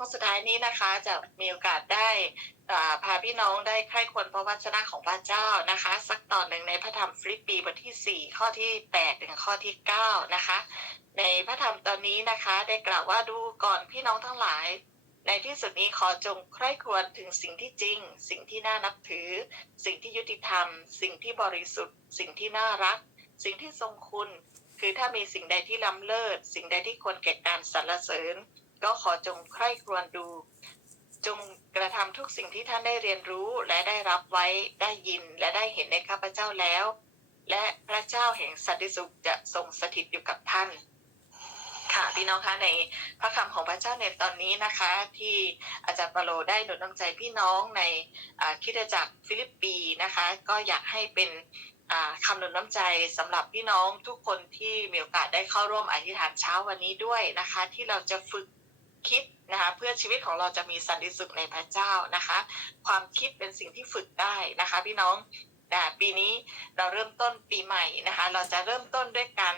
ช่วงสุดท้ายนี้นะคะจะมีโอกาสได้พาพี่น้องได้ใคร่ควรพระวจนะของพระเจ้านะคะ สักตอนหนึ่งในพระธรรมฟิลิปปีบทที่ 4 ข้อที่ 8 ถึงข้อที่ 9 นะคะ ในพระธรรมตอนนี้นะคะได้กล่าวว่าดูก่อนพี่น้องทั้งหลาย ในที่สุดนี้ขอจงใคร่ควญถึงสิ่งที่จริง สิ่งที่น่านับถือ สิ่งที่ยุติธรรม สิ่งที่บริสุทธิ์ สิ่งที่น่ารัก สิ่งที่ทรงคุณ คือถ้ามีสิ่งใดที่ล้ำเลิศ สิ่งใดที่ควรแก่การสรรเสริญ ก็ขอจงใคร่ครวญดู จงกระทำทุกสิ่งที่ท่านได้เรียนรู้และได้รับไว้ได้ยินและได้เห็นในข้าพเจ้าแล้ว และพระเจ้าแห่งสันติสุขจะทรงสถิตอยู่กับท่านค่ะพี่น้องคะในพระคำของพระเจ้าในตอนนี้นะคะ ที่อาจารย์ปาโลได้หนุนน้ำใจพี่น้องในคิดจักรฟิลิปปีนะคะ ก็อยากให้เป็นคำหนุนน้ำใจสำหรับพี่น้องทุกคนที่มีโอกาสได้เข้าร่วมอธิษฐานเช้าวันนี้ด้วยนะคะ ที่เราจะฝึก คิดนะคะเพื่อชีวิตของเราจะมีสันติสุขในพระเจ้านะคะ ความคิดเป็นสิ่งที่ฝึกได้นะคะ พี่น้องนะปีนี้เราเริ่มต้นปีใหม่นะคะ เราจะเริ่มต้นด้วยการ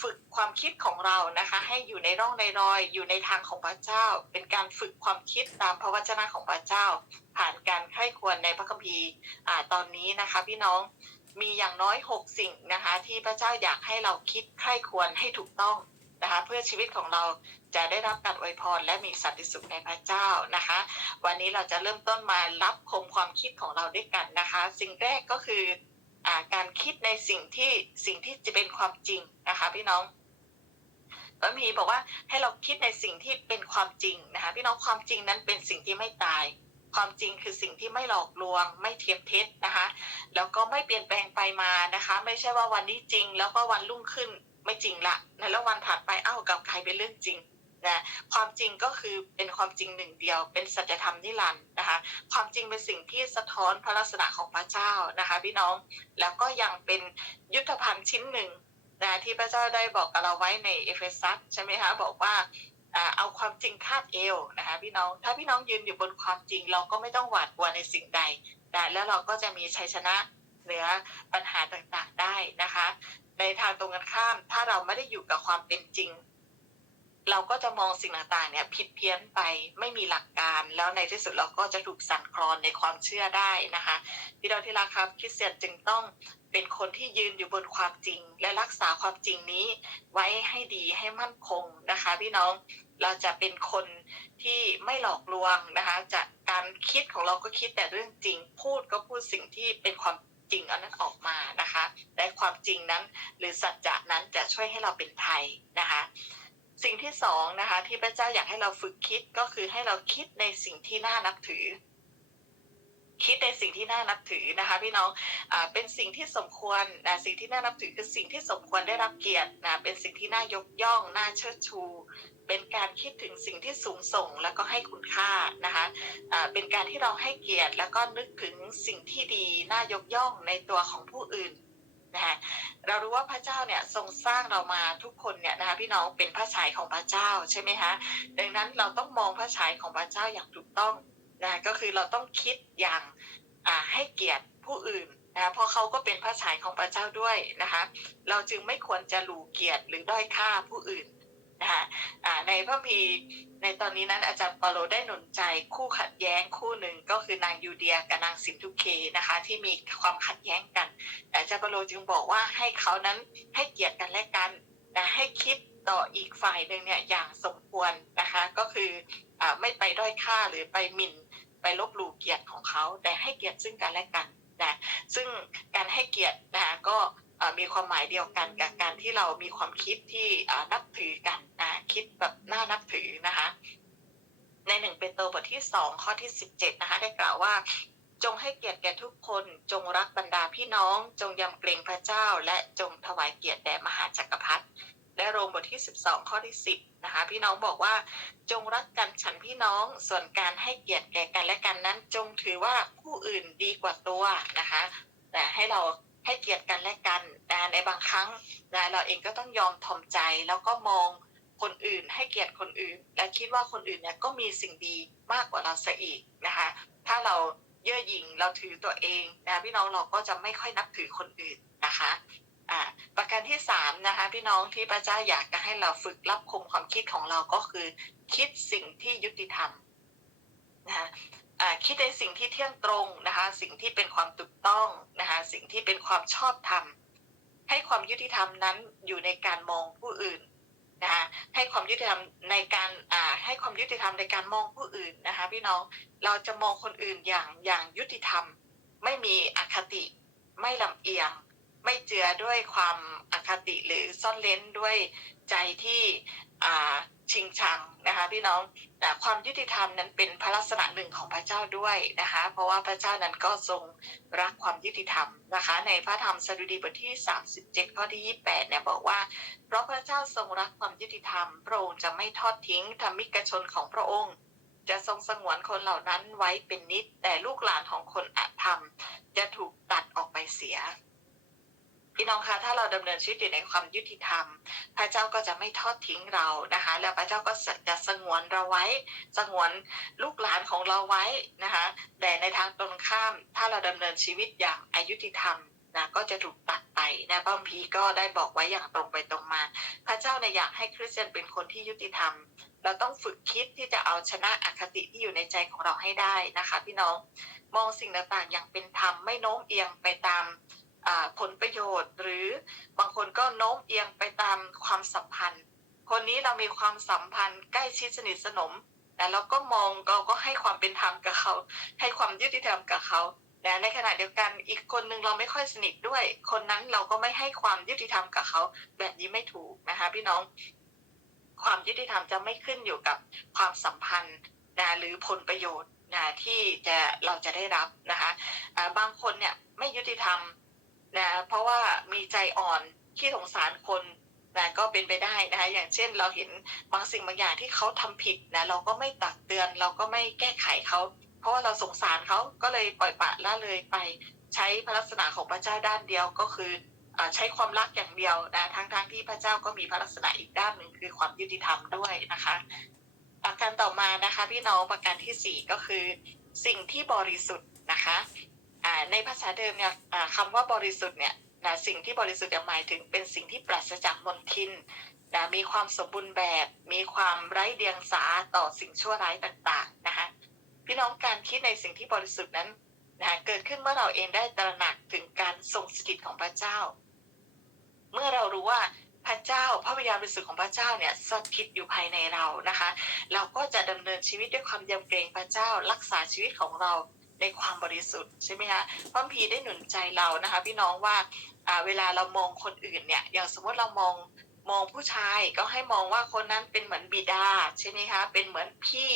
ฝึกความคิดของเรานะคะ ให้อยู่ในร่องในรอยอยู่ในทางของพระเจ้า เป็นการฝึกความคิดตามพระวจนะของพระเจ้า ผ่านการใคร่ควรในพระคัมภีร์ตอนนี้นะคะ พี่น้องมีอย่างน้อย 6 สิ่งนะคะ ที่พระเจ้าอยากให้เราคิดใคร่ควรให้ถูกต้อง นะคะเพื่อชีวิตของเราจะได้รับการอวยพรและมีสันติสุขในพระเจ้านะคะ วันนี้เราจะเริ่มต้นมารับคมความคิดของเราด้วยกันนะคะ สิ่งแรกก็คืออการคิดในสิ่งที่สิ่งที่จะเป็นความจริงนะคะ พี่น้องพระมีบอกว่าให้เราคิดในสิ่งที่เป็นความจริงนะคะพี่น้องความจริงนั้นเป็นสิ่งที่ไม่ตาย ความจริงคือสิ่งที่ไม่หลอกลวง ไม่เทียมเท็จนะคะ แล้วก็ไม่เปลี่ยนแปลงไปมานะคะ ไม่ใช่ว่าวันนี้จริง แล้วก็วันรุ่งขึ้น ไม่จริงละในแล้ววันถัดไปเอ้ากลับกลายเป็นเรื่องจริงนะความจริงก็คือเป็นความจริงหนึ่งเดียว เป็นสัจธรรมนิรันดร์นะคะ ความจริงเป็นสิ่งที่สะท้อนพระลักษณะของพระเจ้านะคะ พี่น้องแล้วก็ยังเป็นยุทธภัณฑ์ชิ้นหนึ่งนะที่พระเจ้าได้บอกกับเราไว้ในเอเฟซัสใช่ไหมคะบอกว่าเอาความจริงคาดเอวนะคะพี่น้องถ้าพี่น้องยืนอยู่บนความจริงเราก็ไม่ต้องหวาดกลัวในสิ่งใดนะแล้วเราก็จะมีชัยชนะเหนือปัญหาต่างๆได้นะคะ ในทางตรงกันข้าม ถ้าเราไม่ได้อยู่กับความเป็นจริง เราก็จะมองสิ่งต่างๆเนี่ยผิดเพี้ยนไปไม่มีหลักการ แล้วในที่สุดเราก็จะถูกสั่นคลอนในความเชื่อได้นะคะพี่น้องที่รักครับคริสเตียนจึงต้องเป็นคนที่ยืนอยู่บนความจริง และรักษาความจริงนี้ไว้ให้ดีให้มั่นคงนะคะ พี่น้องเราจะเป็นคนที่ไม่หลอกลวงนะคะจากการคิดของเราก็คิดแต่เรื่องจริง พูดก็พูดสิ่งที่เป็นความ จริงเอานั้นออกมานะคะและความจริงนั้นหรือสัจจะนั้นจะช่วยให้เราเป็นไทยนะคะสิ่งที่สองนะคะที่พระเจ้าอยากให้เราฝึกคิดก็คือให้เราคิดในสิ่งที่น่านับถือ คิดในสิ่งที่น่านับถือนะคะพี่น้องอเป็นสิ่งที่สมควรนะสิ่งที่น่านับถือคือสิ่งที่สมควรได้รับเกียรตินะเป็นสิ่งที่น่ายกย่องน่าเชิดชู เป็นการคิดถึงสิ่งที่สูงส่งแล้วก็ให้คุณค่านะคะอ่าเป็นการที่เราให้เกียรติ แล้วก็นึกถึงสิ่งที่ดีน่ายกย่องในตัวของผู้อื่นนะคะเรารู้ว่าพระเจ้าเนี่ยทรงสร้างเรามาทุกคนเนี่ยนะคะพี่น้องเป็นพระฉายของพระเจ้าใช่ไหมคะดังนั้นเราต้องมองพระฉายของพระเจ้าอย่างถูกต้องนะก็คือเราต้องคิดอย่างให้เกียรติผู้อื่นนะเพราะเขาก็เป็นพระฉายของพระเจ้าด้วยนะคะเราจึงไม่ควรจะหลูเกียรติหรือด้อยค่าผู้อื่น นะคะในพระคัมภีในตอนนี้นั้นอาจารย์ปาโลได้หนุนใจคู่ขัดแย้งคู่หนึ่งก็คือนางยูเดียกับนางสินทุเคนะคะที่มีความขัดแย้งกันอาจารย์ปาโลจึงบอกว่าให้เขานั้นให้เกียรติกันและกันนะให้คิดต่ออีกฝ่ายหนึ่งเนี่ยอย่างสมควรนะคะก็คืออไม่ไปด้อยค่าหรือไปหมิ่นไปลบหลู่เกียรติของเขา แต่ให้เกียรติซึ่งกันและกันนะซึ่งการให้เกียรตินะคะก็ มีความหมายเดียวกันกับการที่เรามีความคิดที่นับถือกันนะคิดแบบน่านับถือนะคะ ในหนึ่งเปโตรบทที่สองข้อที่สิบเจ็ดนะคะ ได้กล่าวว่าจงให้เกียรติแก่ทุกคน จงรักบรรดาพี่น้อง จงยำเกรงพระเจ้า และจงถวายเกียรติแด่มหาจักรพรรดิและโรมบทที่ 12 ข้อที่ 10 นะคะ พี่น้องบอกว่า จงรักกันฉันพี่น้อง ส่วนการให้เกียรติแก่กันและกันนั้น จงถือว่าผู้อื่นดีกว่าตัวนะคะ แต่ให้เรา ให้เกียรติกันและกันนะในบางครั้งนะเราเองก็ต้องยอมถ่อมใจแล้วก็มองคนอื่นให้เกียรติคนอื่น และคิดว่าคนอื่นเนี่ยก็มีสิ่งดีมากกว่าเราซะอีกนะคะถ้าเราเย่อหยิ่งเราถือตัวเองนะพี่น้องเราก็จะไม่ค่อยนับถือคนอื่นนะคะอ่าประการที่สามนะคะพี่น้องที่พระเจ้าอยากจะให้เราฝึกรับคมความคิดของเราก็คือ คิดสิ่งที่ยุติธรรมนะคะ คิดในสิ่งที่เที่ยงตรงนะคะ สิ่งที่เป็นความถูกต้องนะคะ สิ่งที่เป็นความชอบธรรม ให้ความยุติธรรมนั้นอยู่ในการมองผู้อื่นนะคะให้ความยุติธรรมในการอ่าให้ความยุติธรรมในการมองผู้อื่นนะคะพี่น้องเราจะมองคนอื่นอย่างอย่างยุติธรรม ไม่มีอคติ ไม่ลำเอียง ไม่เจือด้วยความอคติหรือซ่อนเล้นด้วยใจที่อ่า ชิงชังนะคะพี่น้องแต่ความยุติธรรมนั้นเป็นพระลักษณะหนึ่งของพระเจ้าด้วยนะคะ เพราะว่าพระเจ้านั้นก็ทรงรักความยุติธรรมนะคะ ในพระธรรมสดุดีบทที่ 37 ข้อที่ 28 เนี่ยบอกว่า เพราะพระเจ้าทรงรักความยุติธรรมพระองค์จะไม่ทอดทิ้งธรรมิกชนของพระองค์ จะทรงสงวนคนเหล่านั้นไว้เป็นนิดแต่ลูกหลานของคนอาธรรม จะถูกตัดออกไปเสีย พี่น้องคะถ้าเราดำเนินชีวิตอยู่ในความยุติธรรม พระเจ้าก็จะไม่ทอดทิ้งเรานะคะ แล้วพระเจ้าก็จะสงวนเราไว้ สงวนลูกหลานของเราไว้นะคะ แต่ในทางตรงข้าม ถ้าเราดำเนินชีวิตอย่างอายุติธรรมนะก็จะถูกตัดไปนะพระคัมภีก็ได้บอกไว้อย่างตรงไปตรงมา พระเจ้าเนี่ยอยากให้คริสเตียนเป็นคนที่ยุติธรรม เราต้องฝึกคิดที่จะเอาชนะอคติที่อยู่ในใจของเราให้ได้นะคะ พี่น้องมองสิ่งต่างๆอย่างเป็นธรรมไม่โน้มเอียงไปตาม ผลประโยชน์ หรือบางคนก็โน้มเอียงไปตามความสัมพันธ์ คนนี้เรามีความสัมพันธ์ใกล้ชิดสนิทสนมแต่เราก็มองเราก็ให้ความเป็นธรรมกับเขา ให้ความยุติธรรมกับเขาแต่ในขณะเดียวกันอีกคนหนึ่งเราไม่ค่อยสนิทด้วย คนนั้นเราก็ไม่ให้ความยุติธรรมกับเขา แบบนี้ไม่ถูกนะคะพี่น้อง ความยุติธรรมจะไม่ขึ้นอยู่กับความสัมพันธ์นะหรือผลประโยชน์นะที่จะเราจะได้รับนะคะอ่าบางคนเนี่ยไม่ยุติธรรม นะเพราะว่ามีใจอ่อนที่สงสารคนนะก็เป็นไปได้นะคะอย่างเช่นเราเห็นบางสิ่งบางอย่างที่เขาทำผิดนะเราก็ไม่ตักเตือนเราก็ไม่แก้ไขเขาเพราะว่าเราสงสารเขาก็เลยปล่อยปละละเลยไปใช้พระลักษณะของพระเจ้าด้านเดียวก็คือใช้ความรักอย่างเดียวนะทั้งทงๆที่พระเจ้าก็มีพระลักษณะอีกด้านหนึ่งคือความยุติธรรมด้วยนะคะประการต่อมานะคะพี่น้องประการที่สี่ก็คือ สิ่งที่บริสุทธิ์นะคะ ในภาษาเดิมเนี่ยคำว่าบริสุทธิ์เนี่ยนะสิ่งที่บริสุทธิ์หมายถึงเป็นสิ่งที่ปราศจากมลทินนะมีความสมบูรณ์แบบ มีความไร้เดียงสาต่อสิ่งชั่วร้ายต่างๆนะคะพี่น้องการคิดในสิ่งที่บริสุทธิ์นั้นนะเกิดขึ้นเมื่อเราเองได้ตระหนักถึงการทรงสถิตของพระเจ้า เมื่อเรารู้ว่าพระเจ้าพระวิญญาณบริสุทธิ์ของพระเจ้าเนี่ยสถิตอยู่ภายในเรานะคะ เราก็จะดำเนินชีวิตด้วยความยำเกรงพระเจ้ารักษาชีวิตของเรา ในความบริสุทธิ์ใช่ไหมคะพระคัมภีได้หนุนใจเรานะคะ พี่น้องว่าเวลาเรามองคนอื่นเนี่ยอย่างสมมติเรามองมองผู้ชายก็ให้มองว่าคนนั้นเป็นเหมือนบิดาใช่ไหมคะเป็นเหมือนพี่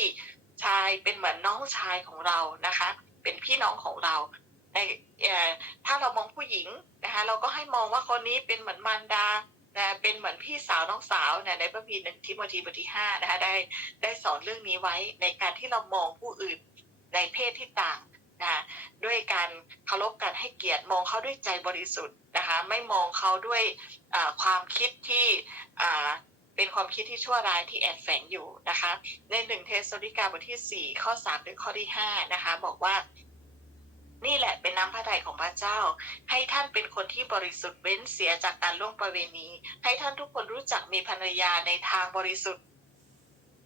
ชายเป็นเหมือนน้องชายของเรานะคะ เป็นพี่น้องของเราในเอ่อถ้าเรามองผู้หญิงนะคะเราก็ให้มองว่าคนนี้เป็นเหมือนมารดานะเป็นเหมือนพี่สาวน้องสาวเนี่ยในพระพีหนึ่งทิโมธีบทที่ห้านะคะได้ได้สอนเรื่องนี้ไว้ในการที่เรามองผู้อื่นในเพศที่ต่าง นะด้วยการเคารพการให้เกียรติมองเขาด้วยใจบริสุทธิ์นะคะไม่มองเขาด้วยความคิดที่เป็นความคิดที่ชั่วร้ายที่แอบแฝงอยู่นะคะในหนึ่งเทสโลนิกาบทที่สี่ข้อสามถึงข้อที่ห้านะคะ บอกว่านี่แหละเป็นน้ำพระทัยของพระเจ้า ให้ท่านเป็นคนที่บริสุทธิ์เว้นเสียจากการล่วงประเวณี ให้ท่านทุกคนรู้จักมีภรรยาในทางบริสุทธิ์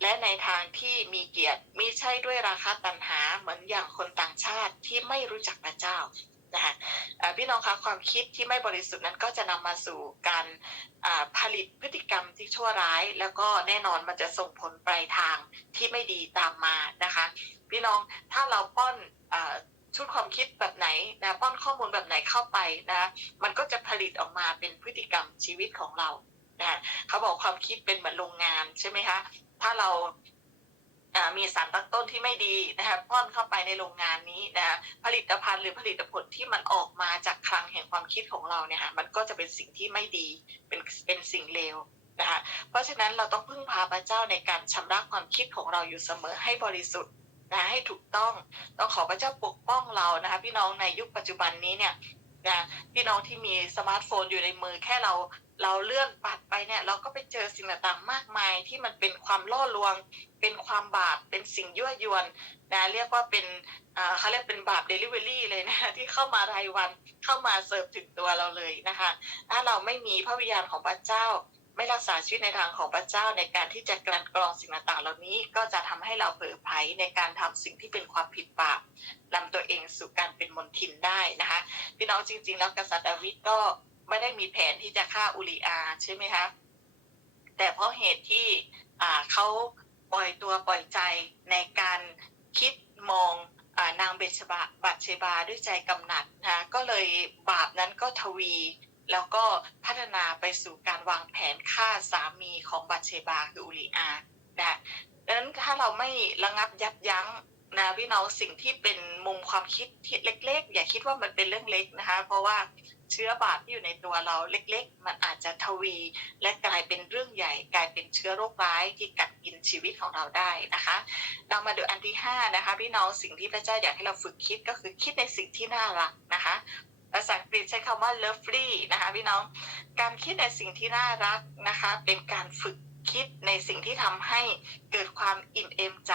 และในทางที่มีเกียรติมิใช่ด้วยราคาตัณหาเหมือนอย่างคนต่างชาติที่ไม่รู้จักพระเจ้านะคะพี่น้องคะความคิดที่ไม่บริสุทธิ์นั้นก็จะนำมาสู่การผลิตพฤติกรรมที่ชั่วร้าย แล้วก็แน่นอนมันจะส่งผลปลายทางที่ไม่ดีตามมานะคะ พี่น้องถ้าเราป้อนอชุดความคิดแบบไหนนะป้อนข้อมูลแบบไหนเข้าไปนะมันก็จะผลิตออกมาเป็นพฤติกรรมชีวิตของเรานะเขาบอกความคิดเป็นเหมือนโรงงานใช่ไหมคะ ถ้าเรามีสารตั้งต้นที่ไม่ดีนะคะป้อนเข้าไปในโรงงานนี้นะผลิตภัณฑ์หรือผลิตผลที่มันออกมาจากคลังแห่งความคิดของเราเนี่ยค่ะมันก็จะเป็นสิ่งที่ไม่ดีเป็นเป็นสิ่งเลวนะคะเพราะฉะนั้นเราต้องพึ่งพาพระเจ้าในการชำระความคิดของเราอยู่เสมอให้บริสุทธิ์นะให้ถูกต้องต้องขอพระเจ้าปกป้องเรานะคะพี่น้องในยุคปัจจุบันนี้เนี่ยนะพี่น้องที่มีสมาร์ทโฟนอยู่ในมือแค่เรา เราเลื่อนปัดไปเนี่ยเราก็ไปเจอสิ่งต่างๆมากมายที่มันเป็นความล่อลวง เป็นความบาปเป็นสิ่งยั่วยวนนะเรียกว่าเป็นเขาเรียกเป็นบาปเดลิเวอรี่เลยนะที่เข้ามารายวันเข้ามาเสิร์ฟถึงตัวเราเลยนะคะถ้าเราไม่มีพระวิญญาณของพระเจ้า ไม่รักษาชีวิตในทางของพระเจ้าในการที่จะกลั่นกรองสิ่งต่างๆเหล่านี้ก็จะทำให้เราเผลอไผลในการทำสิ่งที่เป็นความผิดบาปนำตัวเองสู่การเป็นมนทินได้นะคะพี่น้องจริง ๆ แล้วกษัตริย์ดาวิดก็ ไม่ได้มีแผนที่จะฆ่าอุริอาใช่ไหมคะแต่เพราะเหตุที่อ่าเขาปล่อยตัวปล่อยใจในการคิดมองนางเบชบาบัตเชบาด้วยใจกำหนัดนะคะก็เลยบาปนั้นก็ทวี แล้วก็พัฒนาไปสู่การวางแผนฆ่าสามีของบัตเชบาคืออุริอานะดังนั้นถ้าเราไม่ระงับยับยั้งนะพี่น้องสิ่งที่เป็นมุมความคิดที่เล็ก ๆ อย่าคิดว่ามันเป็นเรื่องเล็กนะคะ เพราะว่า เชื้อบาปที่อยู่ในตัวเราเล็ก ๆ มันอาจจะทวี และกลายเป็นเรื่องใหญ่ กลายเป็นเชื้อโรคร้ายที่กัดกินชีวิตของเราได้นะคะเรามาดูอันที่ห้านะคะพี่น้องสิ่งที่พระเจ้าอยากให้เราฝึกคิดก็คือคิดในสิ่งที่น่ารักนะคะภาษาอังกฤษใช้คำว่า lovely นะคะพี่น้อง การคิดในสิ่งที่น่ารักนะคะ เป็นการฝึกคิดในสิ่งที่ทำให้เกิดความอิ่มเอมใจ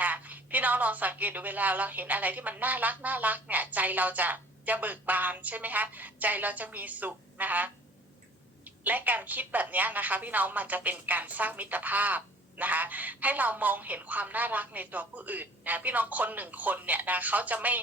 นะพี่น้องลองสังเกตดูเวลาเราเห็นอะไรที่มันน่ารักน่ารักเนี่ยใจเราจะ จะเบิกบานใช่ไหมคะใจเราจะมีสุขนะคะและการคิดแบบนี้นะคะพี่น้องมันจะเป็นการสร้างมิตรภาพนะคะให้เรามองเห็นความน่ารักในตัวผู้อื่นนะพี่น้องคนหนึ่งคนเนี่ยนะเขาจะไม่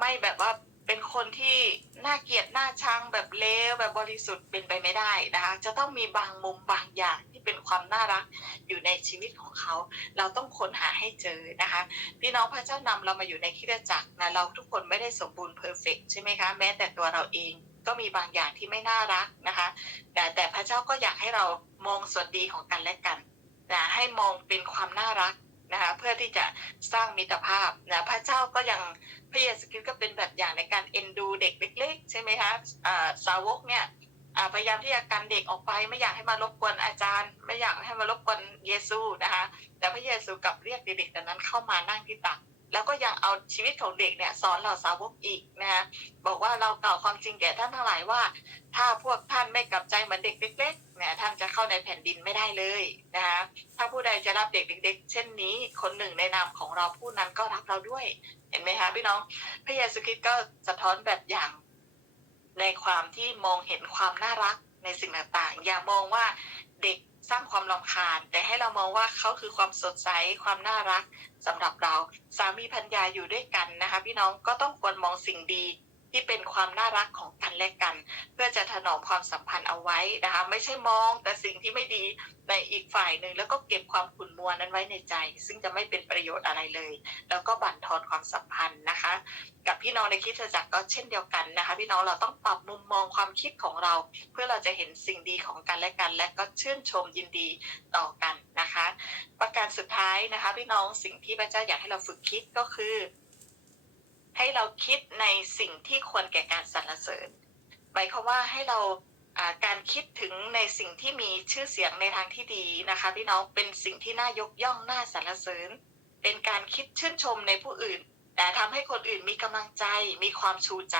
ไม่แบบว่าเป็นคนที่น่าเกลียดน่าชังแบบเลวแบบบริสุทธิ์เป็นไปไม่ได้นะคะจะต้องมีบางมุมบางอย่าง ความน่ารักอยู่ในชีวิตของเขา เราต้องค้นหาให้เจอนะคะ พี่น้องพระเจ้านำเรามาอยู่ในคริสตจักรนะเราทุกคนไม่ได้สมบูรณ์เพอร์เฟกใช่ไหมคะแม้แต่ตัวเราเองก็มีบางอย่างที่ไม่น่ารักนะคะแต่แต่พระเจ้าก็อยากให้เรามองส่วนดีของกันและกันนะให้มองเป็นความน่ารักนะคะเพื่อที่จะสร้างมิตรภาพนะพระเจ้าก็ยังพระเยซูคริสต์ก็เป็นแบบอย่างในการเอ็นดูเด็กเล็ก ๆ ใช่ไหมคะอ่าสาวกเนี่ย พยายามที่จะกันเด็กออกไป ไม่อยากให้มารบกวนอาจารย์ ไม่อยากให้มารบกวนเยซูนะคะ แต่พระเยซูกลับเรียกเด็กๆเหล่นั้นเข้ามานั่งที่ตักแล้วก็ยังเอาชีวิตของเด็กเนี่ยสอนเหล่าสาวกอีกนะคะบอกว่าเรากล่าวความจริงแก่ท่านทั้งหลายว่า ถ้าพวกท่านไม่กลับใจเหมือนเด็กเล็กๆเนี่ยท่านจะเข้าในแผ่นดินไม่ได้เลยนะคะถ้าผู้ใดจะรับเด็กเล็กๆเช่นนี้คนหนึ่งในนามของเราผู้นั้นก็รับเราด้วย เห็นไหมคะพี่น้องพระเยซูคริสต์ก็สะท้อนแบบอย่าง ในความที่มองเห็นความน่ารักในสิ่งต่างๆ อย่ามองว่าเด็กสร้างความรำคาญ แต่ให้เรามองว่าเขาคือความสดใสความน่ารักสำหรับเราสามีภรรยาอยู่ด้วยกันนะคะพี่น้องก็ต้องควรมองสิ่งดีที่เป็นความน่ารักของกันและกัน เพื่อจะถนอมความสัมพันธ์เอาไว้นะคะไม่ใช่มองแต่สิ่งที่ไม่ดีในอีกฝ่ายหนึ่งแล้วก็เก็บความขุ่นมัวนั้นไว้ในใจ ซึ่งจะไม่เป็นประโยชน์อะไรเลย แล้วก็บั่นทอนความสัมพันธ์นะคะ น้องในคริสตจักรก็เช่นเดียวกันนะคะ พี่น้องเราต้องปรับมุมมองความคิดของเรา เพื่อเราจะเห็นสิ่งดีของกันและกัน และก็ชื่นชมยินดีต่อกันนะคะ ประการสุดท้ายนะคะ พี่น้องสิ่งที่พระเจ้าอยากให้เราฝึกคิดก็คือ ให้เราคิดในสิ่งที่ควรแก่การสรรเสริญหมายความว่าให้เราการคิดถึงในสิ่งที่มีชื่อเสียงในทางที่ดีนะคะ พี่น้องเป็นสิ่งที่น่ายกย่องน่าสรรเสริญ เป็นการคิดชื่นชมในผู้อื่น แต่ทำให้คนอื่นมีกำลังใจ มีความชูใจ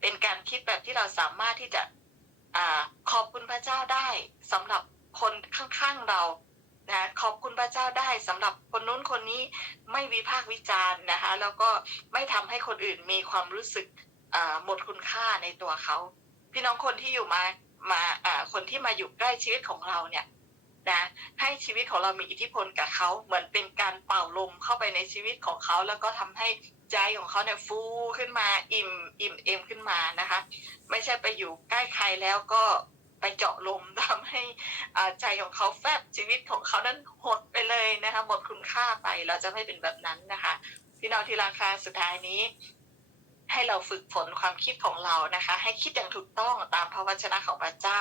เป็นการคิดแบบที่เราสามารถที่จะอขอบคุณพระเจ้าได้สำหรับคนข้างๆเรานะขอบคุณพระเจ้าได้สำหรับคนนู้นคนนี้ไม่วิพากษ์วิจารณ์นะคะแล้วก็ไม่ทำให้คนอื่นมีความรู้สึกหมดคุณค่าในตัวเขา พี่น้องคนที่อยู่มามาคนที่มาอยู่ใกล้ชีวิตของเราเนี่ย นะให้ชีวิตของเรามีอิทธิพลกับเขาเหมือนเป็นการเป่าลมเข้าไปในชีวิตของเขา แล้วก็ทำให้ใจของเขาเนี่ยฟูขึ้นมาอิ่มอิ่มเอมขึ้นมานะคะ ไม่ใช่ไปอยู่ใกล้ใครแล้วก็ไปเจาะลมทำให้ใจของเขาแฟบชีวิตของเขานั้นหดไปเลยนะคะหมดคุณค่าไปเราจะไม่เป็นแบบนั้นนะคะ พี่น้องที่ราคาสุดท้ายนี้ ให้เราฝึกฝนความคิดของเรานะคะ ให้คิดอย่างถูกต้องตามพระวจนะของพระเจ้า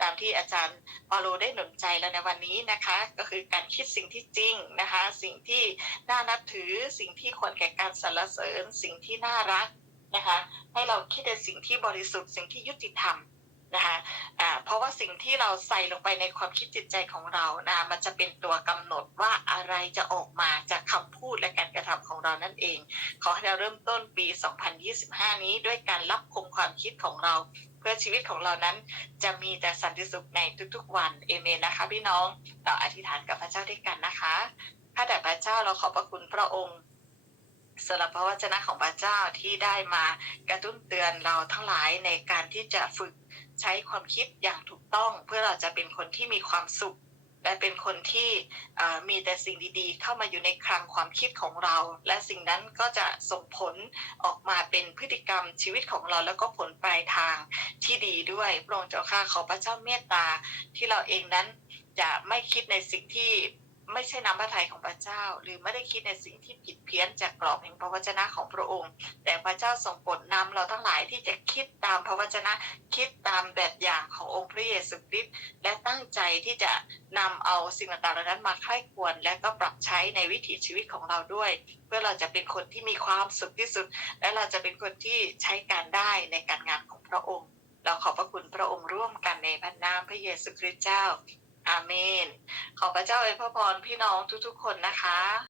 ตามที่อาจารย์ปาโลได้หนุนใจแล้วในวันนี้นะคะ ก็คือการคิดสิ่งที่จริงนะคะ สิ่งที่น่านับถือสิ่งที่ควรแก่การสรรเสริญ สิ่งที่น่ารักนะคะ ให้เราคิดในสิ่งที่บริสุทธิ์สิ่งที่ยุติธรรม นะคะอ่าเพราะว่าสิ่งที่เราใส่ลงไปในความคิดจิตใจของเรานะมันจะเป็นตัวกำหนดว่าอะไรจะออกมาจากคำพูดและการกระทำของเรานั่นเอง ขอให้เราเริ่มต้นปี 2025 นี้ด้วยการรับคมความคิดของเรา เพื่อชีวิตของเรานั้นจะมีแต่สันติสุขในทุกๆ วันเอเมนนะคะ พี่น้องเราอธิษฐานกับพระเจ้าด้วยกันนะคะข้าแต่พระเจ้าเราขอบพระคุณพระองค์สำหรับพระวจนะของพระเจ้าที่ได้มากระตุ้นเตือนเราทั้งหลายในการที่จะฝึก ใช้ความคิดอย่างถูกต้อง เพื่อเราจะเป็นคนที่มีความสุข และเป็นคนที่มีแต่สิ่งดีๆ เข้ามาอยู่ในคลังความคิดของเรา และสิ่งนั้นก็จะส่งผลออกมาเป็นพฤติกรรมชีวิตของเรา แล้วก็ผลปลายทางที่ดีด้วยพระองค์เจ้าข้าขอพระเจ้าเมตตาที่เราเองนั้นจะไม่คิดในสิ่งที่ ไม่ใช่น้ำพระทัยของพระเจ้า หรือไม่ได้คิดในสิ่งที่ผิดเพี้ยนจากกรอบแห่งพระวจนะของพระองค์ แต่พระเจ้าทรงโปรดนำเราทั้งหลายที่จะคิดตามพระวจนะ คิดตามแบบอย่างขององค์พระเยซูคริสต์และตั้งใจที่จะนำเอาสิ่งต่างๆเหล่านั้นมาใคร่ควรและก็ปรับใช้ในวิถีชีวิตของเราด้วย เพื่อเราจะเป็นคนที่มีความสุขที่สุด และเราจะเป็นคนที่ใช้การได้ในการงานของพระองค์ เราขอบพระคุณพระองค์ร่วมกันในพระนามพระเยซูคริสต์เจ้า อาเมน ขอพระเจ้าอวยพระพรพี่น้องทุกๆคนนะคะ